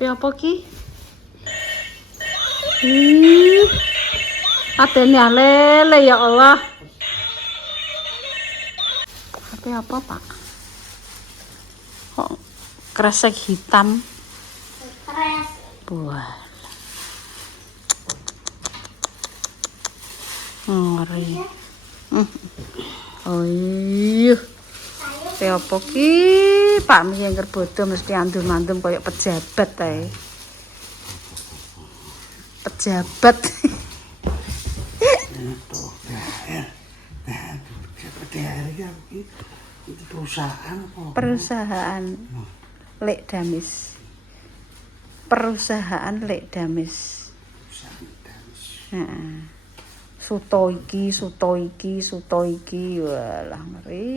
Tapi apa ki? Adanya lele ya Allah. Tapi apa Pak? Kok kresek hitam? Buah. Ngeri. Oh iya. Tapi apa ki? Pak Miyengker bodoh mesti andum-andum kayak pejabat ae. Pejabat. Itu perusahaan apa? Perusahaan Lek Damis. Perusahaan Lek Damis. Heeh. Suto iki, walah ngeri.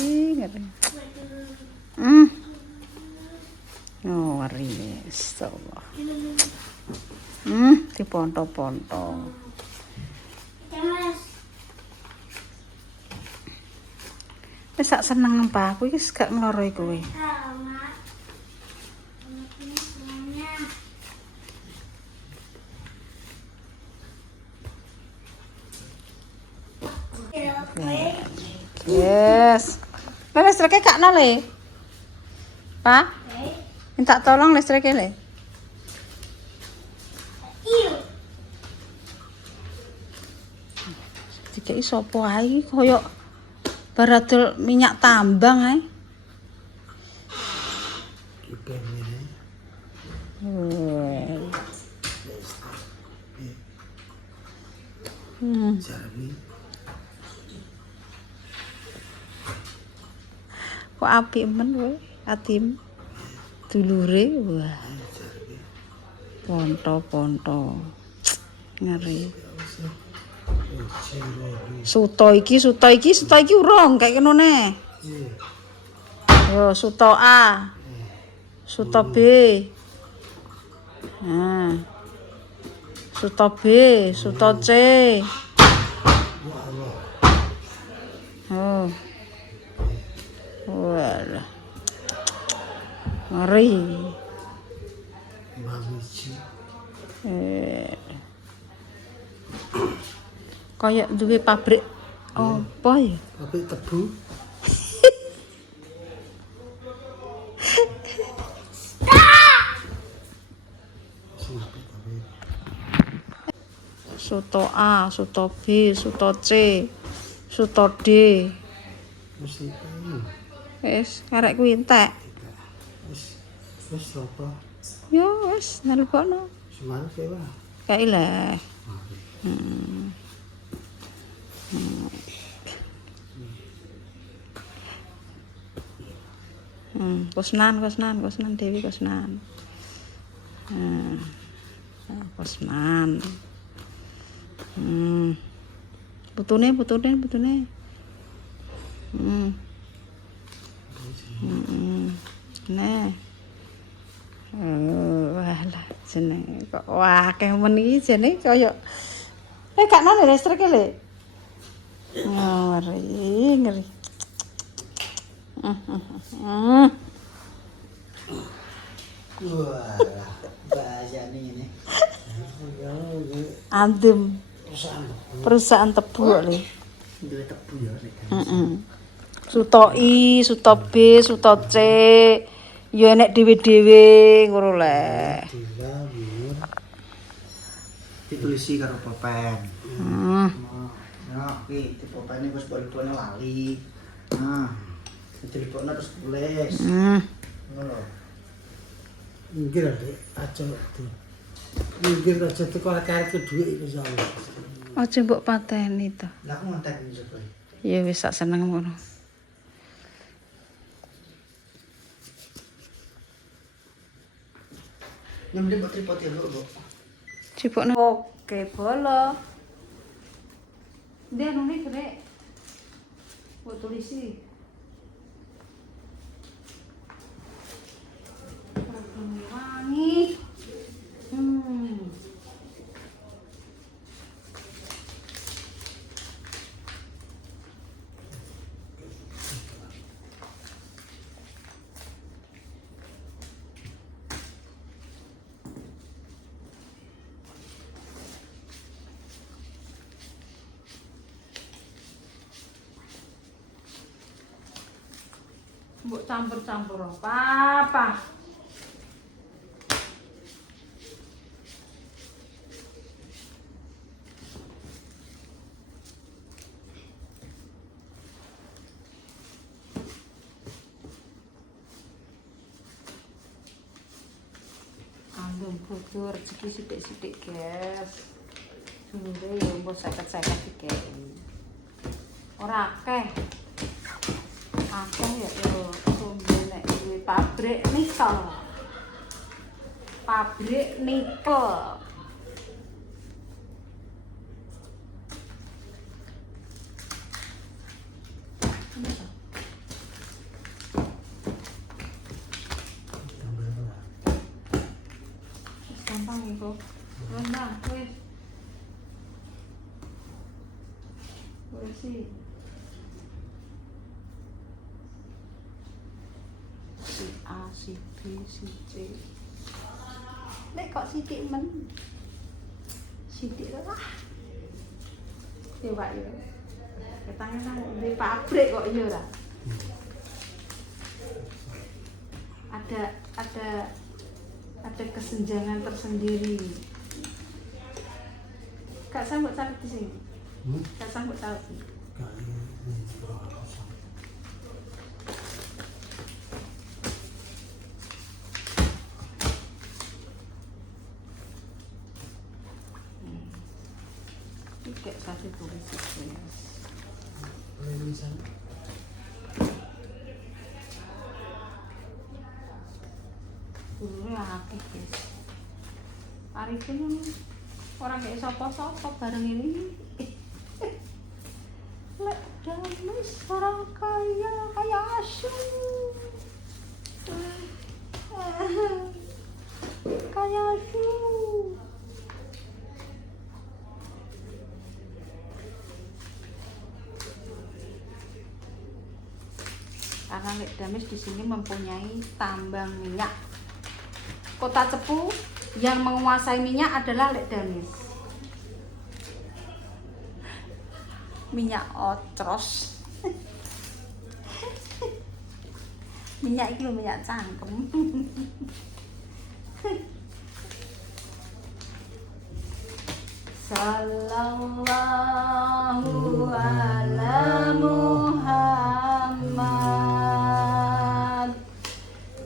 Oh, ngeri. Astagfirullah. Diponto-ponto. Wis sak seneng Pak, aku iki gak ngloroi kowe. Yes. Listriknya gak nol Pak? Minta tolong listriknya le. Dikai sapa ae koyo baradol minyak tambang ae. Kok apik men kowe, atim. Dulure wah. Ponto. Ngeri. Suto iki urung kayak kenone. Yo, suto A. Suto B. Nah. Suto B, suto C. Oh. Walah. Ngeri. Kayak duwe pabrik apa ya? Pabrik tebu. Suto A, suto B, suto C, suto D. Mesti Wis, karek kuwi entek. wis apa? Yo wis nelpono. Semangat ya, Pak. Kae lah. Kusnan Dewi Kusnan. Kusnan. Putune. Nah. Walah jenenge kok wah akeh men iki jenenge kaya gak nang listrik le. Ngeri. Wah, bahasane ini. Andem. Perusahaan tebu le. Duwe tebu ya nek. Suto I, suto B, suto C. Ya enek dhewe-dhewe ngono le. Ditulisi karo pulpen. Nah, iki pulpene wis boleh lali. Nah, dilipokno terus tulis. Ngono. Inggih aja tuh. Inggih aja teko karep dhuwit iku soalé. Aja mbok pateni to. Lah aku ngonten sapa. Ya wis sak seneng ngono. Nyemble mbok tripod ya, Bu. Cipokno. Oke, bolo. Dia nuni grek. Buat tulisi. Wangi. mbok campur-campur apa? Alum bodo rezeki sithik-sithik, guys. Jumlahe ya mbok 50-50 dikeki. Ora akeh. Akeh ya yo nek duwe pabrik nikel. Pabrik nikel. Gampang iku. Nah, wis. Wis sih. Si A, si B, si C. Nek kok sithik men. Sithik lah. Coba yo. Ketane nang di pabrik kok yo ora. Ada kesenjangan tersendiri. Gak sanggup cari di sini. Gak sanggup cari. Kayak satu tulis itu. Dulu akeh guys. Arifin orang kayak sapa-sapa bareng ini. Lek damis orang kaya asu. Kaya asu. Karena Lek Damis di sini mempunyai tambang minyak. Kota Cepu yang menguasai minyak adalah Lek Damis. Minyak ocros. Minyak itu minyak cangkem. Sallallahu ala Muhammad.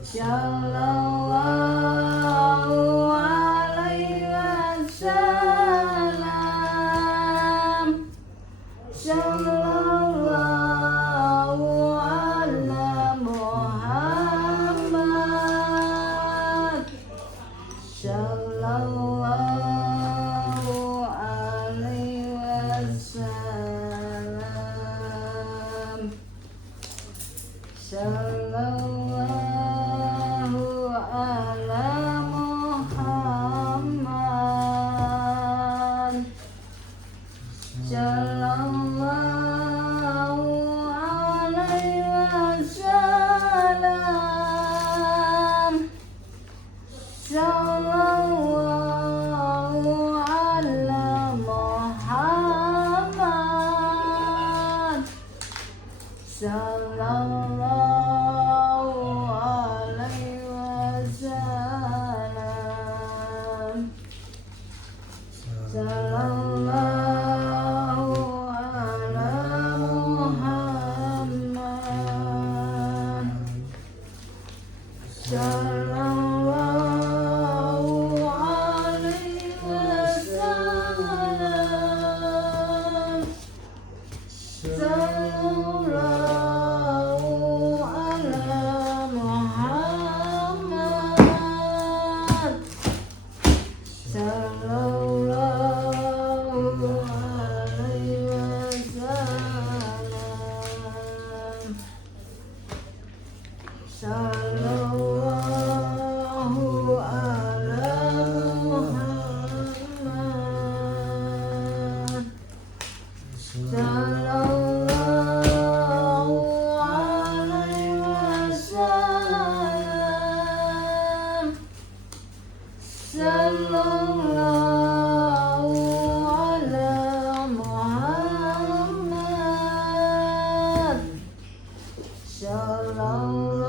Sallallahu alaihi wasallam. Sallallahu ala Muhammad. Sallallahu alaihi wasallam. Sallallahu ala Muhammad. Sallallahu alaihi wasallam. Sallallahu ala Muhammad. Sallallahu alaihi wasallam. Sallallahu ala Muhammad. Sallallahu alaihi wasallam. Sallallahu ala Muhammad. Sallallahu alaihi wasallam. Sallallahu ala Muhammad. Sallallahu alaihi wasallam. Sallallahu ala Muhammad. Sallallahu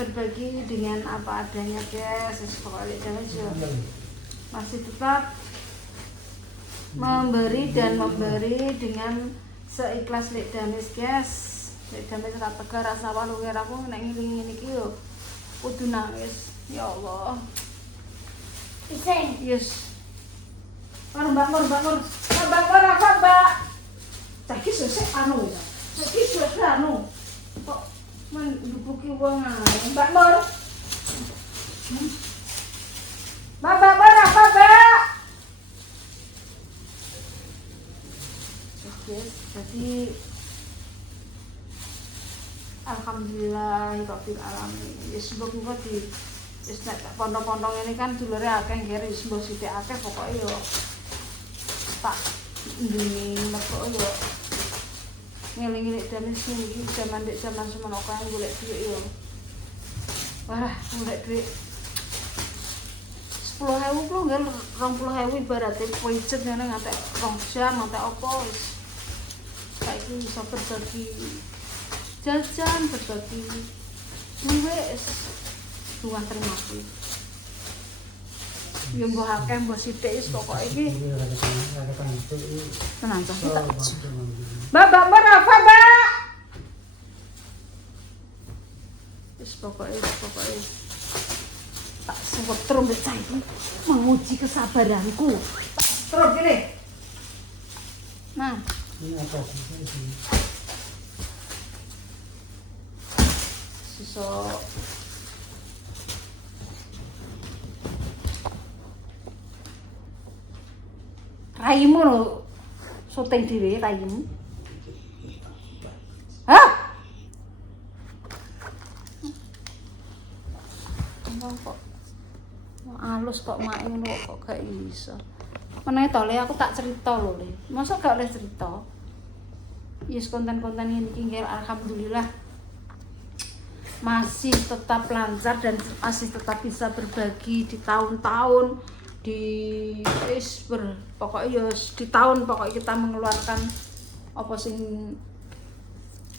Berbagi dengan apa adanya guys, pokoknya masih tetap memberi dan memberi dengan seikhlas lek dames guys. Lek dames ora tegar rasa walu aku nek ngiling iki yo kudu nangis. Ya Allah. Iseng. Yes. Mbak Nur apa Mbak? Saiki sesek anu ya. Saiki sesek anu. Kok menduduki wong ae. Mbak Nur. Mbak apa Mbak? Yes, jadi alhamdulillah rabbil alamin. Yes, mbok di wis nek pondok-pondok ini kan dulure akeh nggih wis mbok sithik akeh pokoke yo tak ndungi mergo yo ngeling-eling dan iki zaman dek zaman semono kae golek dhuwit yo. Wah, golek dhuwit 10.000 ku nggih 20.000 ibarate picet ngene ngantek 2 jam ngantek apa wis. Saiki iso berbagi jajan, berbagi wis luwih terima kasih. Yo mbok akeh mbok sithik wis pokoke iki. Tenan ta. Mbak apa Mbak? Wis pokoke tak setrum mbek saiki menguji kesabaranku. Terus gini. Nah. Ini apa sih? Sisa raimu lho syuting dhewe raimu. Hah? Kok alus kok mak ngono kok gak iso. Meneh to Le aku tak cerita lho Le. Masa gak oleh cerita? Yes konten-konten ini nggih alhamdulillah masih tetap lancar dan masih tetap bisa berbagi di tahun-tahun di pokoknya ya di tahun pokoknya kita mengeluarkan apa sing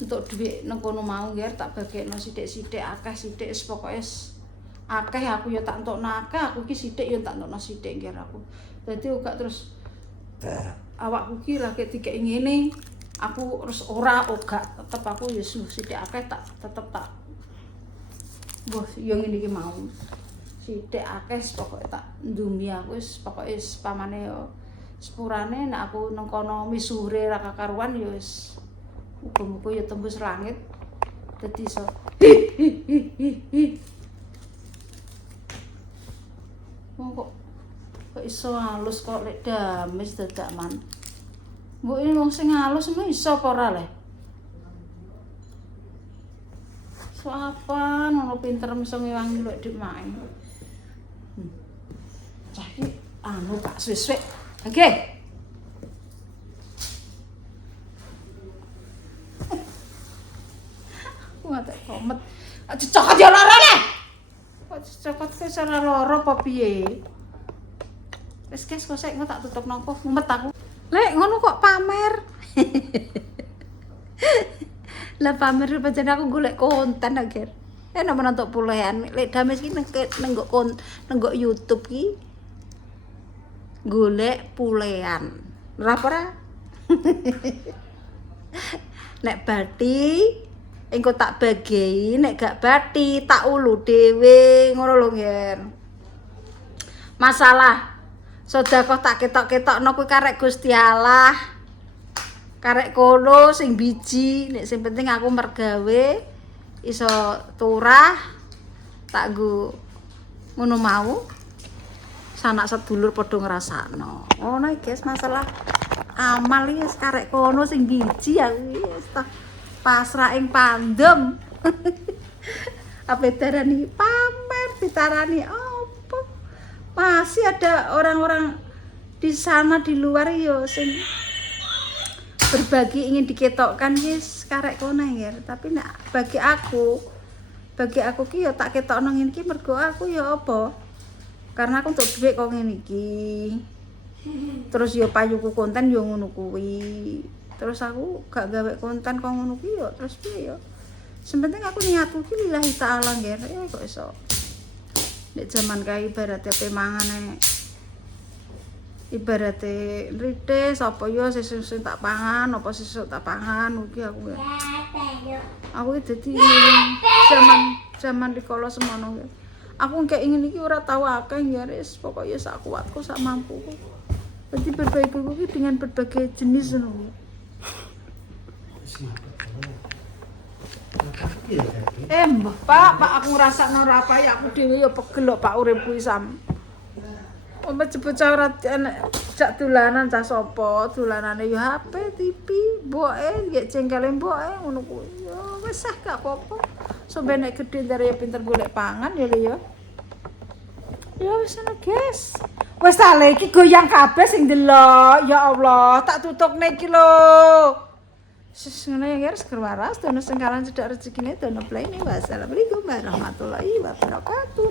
untuk duit nang kono mau nggih tak bagekno sithik-sithik akeh sithik pokoke akeh aku ya tak entokno akeh aku iki sithik ya tak entokno sithik nggih aku. Dadi uga terus awakku iki lagi dikek ngene aku terus ora tetep aku ya sithik akeh tak tetep tak mbah yo ngene iki mau. Sithik akeh pokoke tak ndumi aku wis pokoke pamane yo sepurane nek aku nang kono misuhure ra kakaruan ya wis muga-muga ya tembus langit dadi iso Kok iso halus kok lek damis dadak man. Mbok ini wong sing halus emang iso apa ora le? So apa ngono pinter iso ngewangi lek dik mae. Cah iki anu Kak suwe-suwe. Oke. Waduh komet. Dicokot ya lara le. Kok dicokot wis ora lara apa piye? Wis guys, kok sik tak tutup nangko mumet aku. Lek ngono kok pamer. Lah pamer pancen aku golek konten akhir. Enak menonton pulehan. Lek dames iki nenggok YouTube ki golek pulehan. Ora ora. Nek bati engko tak bagi, nek gak bati tak ulu dhewe ngono lho, Nger. Masalah sedekah tak ketok-ketokno kuwi karek Gusti Allah. Karek kono sing biji, nek sing penting aku mergawe iso turah tak nggo ngono mau. Sanak sedulur padha ngrasakno. Ngono iki guys, masalah amal iki wis karek kono sing biji aku wis ta pasrah ing pandem. Apa darani pamer, ditarani apa? Masih ada orang-orang di sana di luar yo sing berbagi ingin diketokkan guys karek kono ya. Tapi nek bagi aku ki yo tak ketokno ngene iki mergo aku yo apa? Karena aku untuk duit kok ngene iki. Terus yo payuku konten yo ngono kuwi. Terus aku gak gawe konten kok ngono kuwi yo terus piye yo. Sepenting aku niatku ki lillahi taala nggih. Kok iso. Nek jaman kae ibarate pemangane ibarate rites apa yo sesuk tak pangan apa sesuk tak pangan iki aku ya. Aku dadi zaman rikala semono ya. Aku kayak ingin iki ora tahu akeh ya wis pokoknya sak kuatku sak mampuku. Dadi berbagi iki dengan berbagai jenis ngono. Mbah Pak aku ngrasakno ora apa ya aku dhewe ya pegel kok Pak uripku sam. Ombe bocah ora jak dolanan cah sapa, dolanane ya HP, TV, mboke nggih cengkele mboke ngono kuwi. Ya wis gak apa-apa. Sampe nek gedhe ndare ya pinter golek pangan ya lho ya. Ya wis ana guys. Wis ta le iki goyang kabeh sing delok. Ya Allah, tak tutupne iki lho. Ngene ya guys, kerwaras dono sengkalan cedak rezekine dono play nih. Wassalamualaikum warahmatullahi wabarakatuh.